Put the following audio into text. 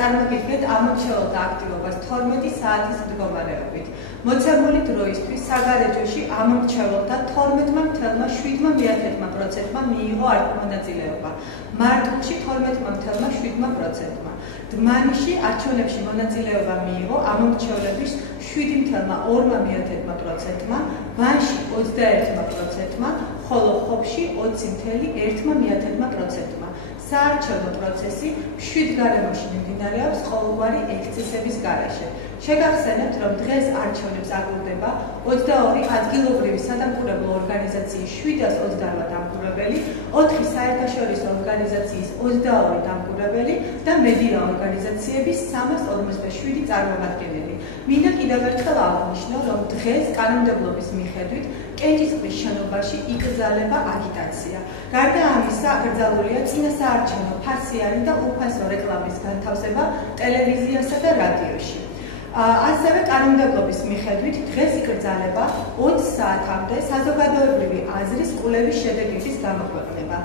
წარმოგიდგენთ ამორჩეულთა აქტივობას 12 საათის მდგომარეობით. მოცემული დროისთვის საგარეჯოში ამორჩეულთა 12.7%-მა მიიღო არქივმონაწილეობა, მარტვილში 12.7%-მა. დმანისში არჩევნებში მონაწილეობა მიიღო ამორჩეულების 7.2%-მა, ვანში 21%-მა, ხოლო ხობში 20.1%-მა. საარჩევნო პროცესი 7 გარემოში მიმდინარეობს ყოველგვარი ექსცესების გარეშე. შეგახსენებთ, რომ დღეს არჩევნებს აკვირდება 22 ადგილობრივი სადამკვირვებლო ორგანიზაციის 728 დამკვირვებელი, 4 საერთაშორისო ორგანიზაციის 22 დამკვირვებელი და მედია ორგანიზაციების 347 წარმომადგენელი. მინდა კიდევ ერთხელ აღვნიშნო, რომ დღეს კანონმდებლობის მიხედვით კენჭისყრის შენობაში იკრძალება აგიტაცია. გარდა ამისა, აკრძალულია წინასაარჩევნო ფარსიანი და უფასო რეკლამის განთავსება ტელევიზიასა და რადიოში. ასევე კანონმდებლობის მიხედვით დღეს იკრძალება 20 საათამდე საზოგადოებრივი აზრის კვლევის შედეგების გამოქვეყნება.